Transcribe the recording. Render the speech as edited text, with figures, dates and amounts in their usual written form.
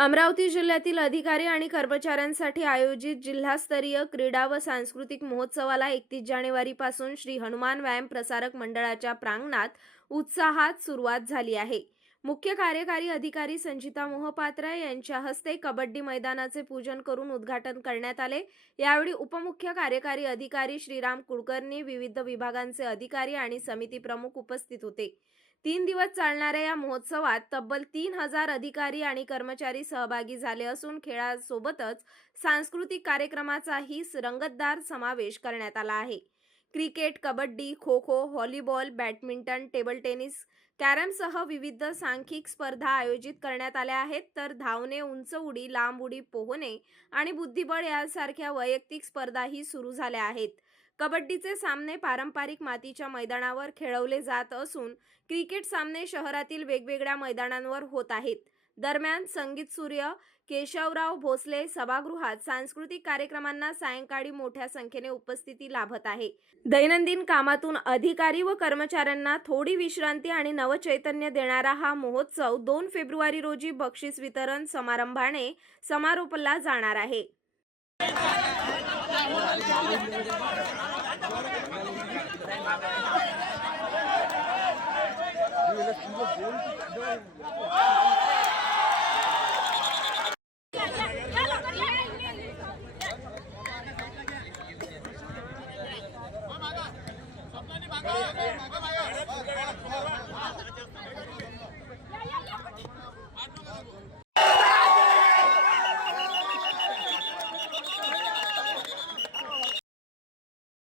अमरावती जिल्ह्यातील अधिकारी आणि कर्मचाऱ्यांसाठी आयोजित जिल्हास्तरीय क्रीडा व सांस्कृतिक महोत्सवाला 31 जानेवारीपासून श्री हनुमान व्यायाम प्रसारक मंडळाच्या प्रांगणात उत्साहात सुरुवात झाली आहे। मुख्य कार्यकारी अधिकारी संचिता मोहपात्रा यांच्या हस्ते कबड्डी मैदानाचे पूजन करून उद्घाटन करण्यात आले। यावेळी उपमुख्य कार्यकारी अधिकारी श्रीराम कुलकर्णी, विविध विभागांचे अधिकारी आणि समिती प्रमुख उपस्थित होते। 3 दिवस चालणाऱ्या या महोत्सवात तब्बल 3000 अधिकारी आणि कर्मचारी सहभागी झाले असून खेळासोबतच सांस्कृतिक कार्यक्रमाचाही रंगतदार समावेश करण्यात आला आहे। Cricket, kabaddi, kho kho, volleyball, badminton, table tennis, कॅरमसह विविध सांघिक स्पर्धा आयोजित करण्यात आल्या आहेत, तर धावणे, उंच उडी, लांब उडी, पोहणे आणि बुद्धिबळ यासारख्या वैयक्तिक स्पर्धाही सुरू झाल्या आहेत। कबड्डीचे सामने पारंपरिक मातीच्या मैदानावर खेळवले जात असून क्रिकेट सामने शहरातील वेगवेगळ्या मैदानांवर होत आहेत। दरम्यान संगीत सूर्य केशवराव भोसले सभागृहात सांस्कृतिक कार्यक्रमांना सायंकाळी मोठ्या संख्येने उपस्थिती लाभत आहे। दैनंदिन कामातून अधिकारी व कर्मचाऱ्यांना थोडी विश्रांती आणि नवचैतन्य देणारा हा महोत्सव 2 फेब्रुवारी रोजी बक्षीस वितरण समारंभाने समारोपला जाणार आहे।